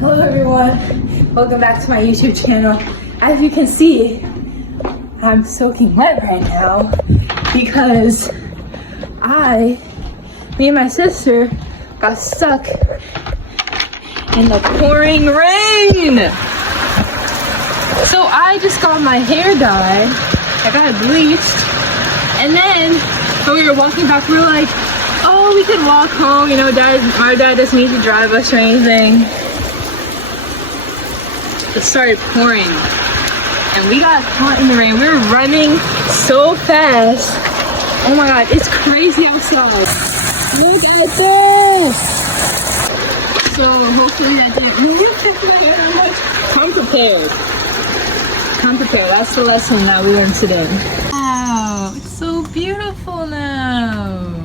Hello everyone, welcome back to my YouTube channel. As you can see, I'm soaking wet right now because me and my sister got stuck in the pouring rain. So I just got my hair dyed, I got it bleached, and then when we were walking back, we were like, oh, we could walk home, you know, our dad doesn't need to drive us or anything. It started pouring and we got caught in the rain. We were running so fast. Oh my god, it's crazy outside. Look at this. So hopefully that didn't my hair that much. Come prepared. Come prepared. That's the lesson that we learned today. Wow, it's so beautiful now.